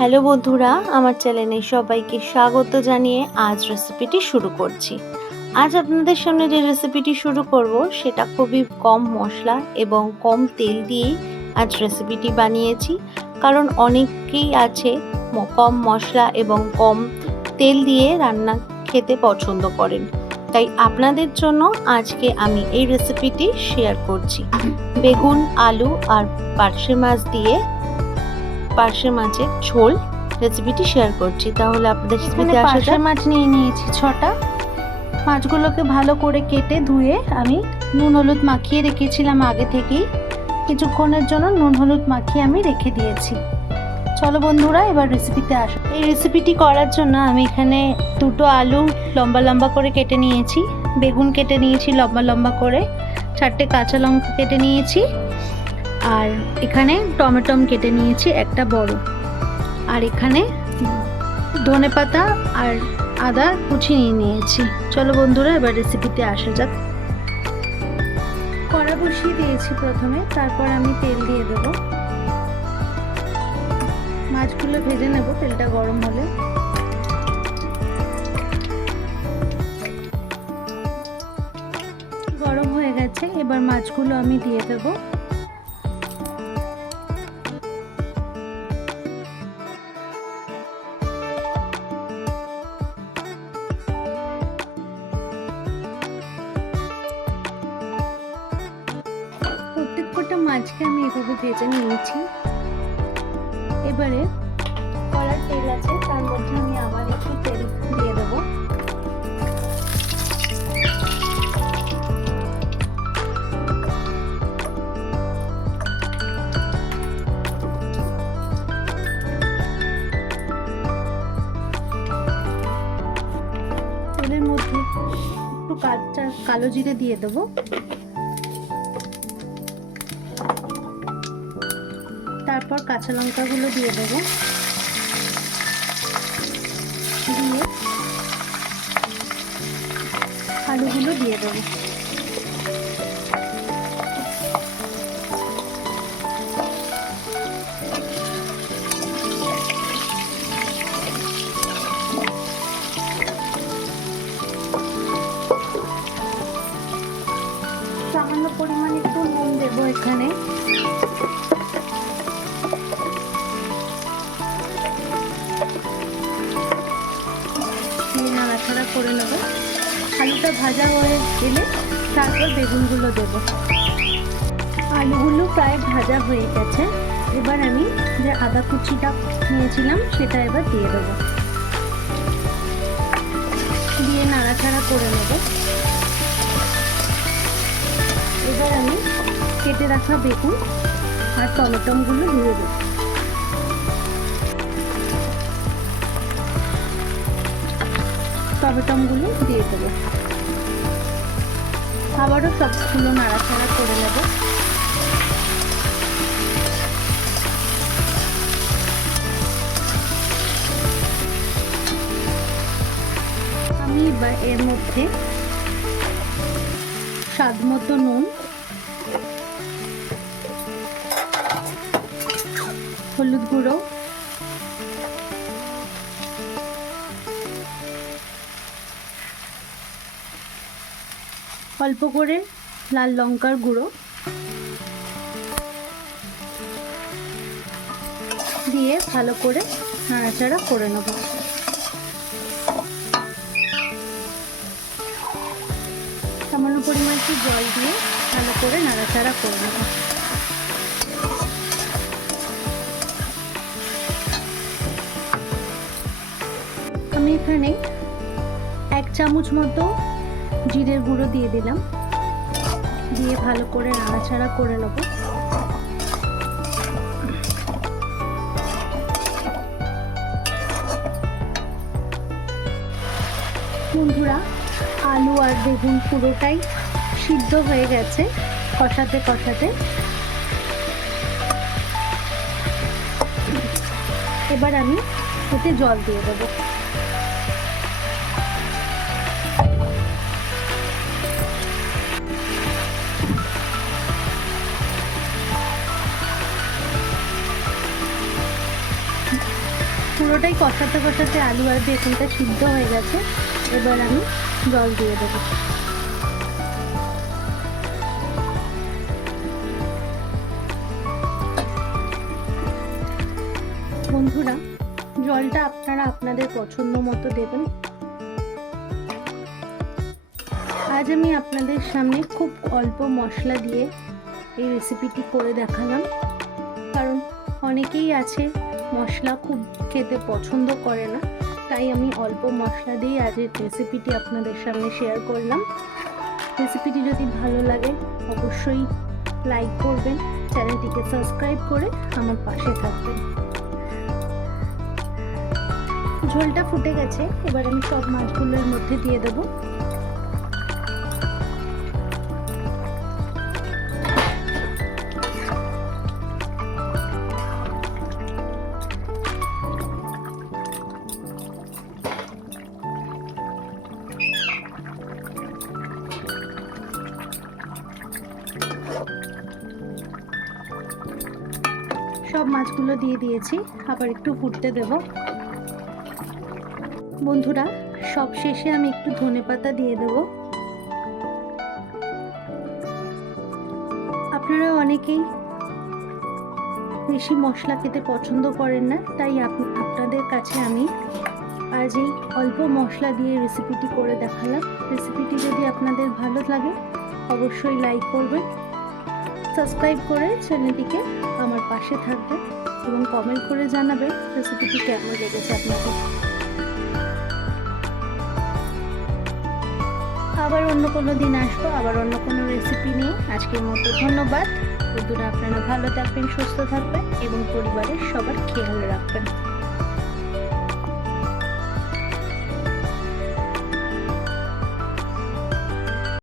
Hello বন্ধুরা, আমার চ্যানেলে সবাইকে স্বাগত জানিয়ে আজ রেসিপিটি শুরু করছি। আজ আপনাদের সামনে যে রেসিপিটি শুরু করব, সেটা খুবই কম মশলা এবং কম তেল দিয়েই আজ রেসিপিটি বানিয়েছি। কারণ অনেকেই আছে কম মশলা এবং কম তেল দিয়ে রান্না খেতে পছন্দ করেন। তাই আপনাদের জন্য আজকে আমি এই রেসিপিটি শেয়ার করছি। বেগুন, আলু আর পার্শে মাছ দিয়ে পার্শে মাছের ঝোল রেসিপিটি শেয়ার করছি। তাহলে আপনাদের রেসিপিতে আসা মাছ নিয়ে নিয়েছি ছটা। মাছগুলোকে ভালো করে কেটে ধুয়ে আমি নুন হলুদ মাখিয়ে রেখেছিলাম আগে থেকেই। কিছুক্ষণের জন্য নুন হলুদ মাখিয়ে আমি রেখে দিয়েছি। চলো বন্ধুরা এবার রেসিপিতে আসো এই রেসিপিটি করার জন্য আমি এখানে দুটো আলু লম্বা লম্বা করে কেটে নিয়েছি। বেগুন কেটে নিয়েছি লম্বা লম্বা করে। চারটে কাঁচা লঙ্কা কেটে নিয়েছি। আর এখানে টমেটম কেটে নিয়েছি একটা বড়। আর এখানে ধনে পাতা আর আদা কুচি নিয়ে নিয়েছি। চলো বন্ধুরা, এবার রেসিপিতে আসা যাক। কড়া বসিয়ে দিয়েছি প্রথমে, তারপর আমি তেল দিয়ে দেব। মাছগুলো ভেজে নেব, তেলটা গরম হলে। গরম হয়ে গেছে, এবার মাছগুলো আমি দিয়ে দেব। মাছকে আমি এভাবে ভেজে নিয়েছি। এবারে কড়ার তেল আছে, তার মধ্যে আমি আবার একটু তেল দিয়ে দেবো। তেলের মধ্যে একটু কাঁচা কালো জিরে দিয়ে দেবো। তারপর কাঁচা লঙ্কাগুলো দিয়ে দেবো। দিয়ে আলুগুলো দিয়ে দেবো। সামান্য পরিমাণ একটু নুন দেবো এখানে। আলুটা ভাজা হয়ে গেলে তারপর বেগুনগুলো দেব। আলুগুলো প্রায় ভাজা হয়ে গেছে। এবার আমি যে আদা কুচিটা নিয়েছিলাম, সেটা এবার দিয়ে দেবো। দিয়ে নাড়াচাড়া করে নেব। এবার আমি কেটে রাখা বেগুন আর টমেটোগুলো দিয়ে দেবো। টমেটোগুলো দিয়ে দেবো। আবারও সবগুলো নাড়াচাড়া করে নেব। আমি এর মধ্যে স্বাদ মতো নুন হলুদ গুঁড়ো অল্প করে লাল লঙ্কার গুঁড়ো দিয়ে ভালো করে নাড়াচাড়া করে নেব। সামান্য পরিমাণ একটু জল দিয়ে ভালো করে নাড়াচাড়া করে নেব। আমি এখানে এক চামচ মতো জিরের গুঁড়ো দিয়ে দিলাম। দিয়ে ভালো করে নাড়াচাড়া করে নেব। বন্ধুরা, আলু আর বেগুন পুরোটাই সিদ্ধ হয়ে গেছে কষাতে কষাতে। এবার আমি এতে জল দিয়ে দেবো। পুরোটাই কষাতে কষাতে আলু আর বেগুনটা সিদ্ধ হয়ে গেছে। এবার আমি জল দিয়ে দেবো। বন্ধুরা, জলটা আপনারা আপনাদের পছন্দ মতো দেবেন। আজ আমি আপনাদের সামনে খুব অল্প মশলা দিয়ে এই রেসিপিটি করে দেখালাম। কারণ অনেকেই আছে মশলা খুব খেতে পছন্দ করে না, তাই আমি অল্প মশলা দিয়ে আজের রেসিপিটি আপনাদের সামনে শেয়ার করলাম। রেসিপিটি যদি ভালো লাগে, অবশ্যই লাইক করবেন চ্যানেলটিকে সাবস্ক্রাইব করে আমার পাশে থাকবেন। ঝোলটা ফুটে গেছে, এবার আমি সব মাছগুলোর মধ্যে দিয়ে দেবো। মাছগুলো দিয়ে দিয়েছি। আবার একটু ফুটতে দেব। বন্ধুরা সব শেষে আমি একটু ধনেপাতা দিয়ে দেব। আপনারা অনেকেই বেশি মশলা খেতে পছন্দ করেন না, তাই আপ- আপনাদের কাছে আমি আজ এই অল্প মশলা দিয়ে রেসিপিটি করে দেখালাম। রেসিপিটি যদি আপনাদের ভালো লাগে, অবশ্যই লাইক করবেন। সাবস্ক্রাইব করে চ্যানেলটিকে আমার পাশে থাকবে এবং কমেন্ট করে জানাবেন রেসিপিটি কেমন লেগেছে আপনাকে। আবার অন্য কোনো দিন আসব, আবার অন্য কোনো রেসিপি নিয়ে। আজকের মতো ধন্যবাদ। বন্ধুরা, আপনারা ভালো থাকবেন, সুস্থ থাকবেন এবং পরিবারের সবার খেয়াল রাখবেন।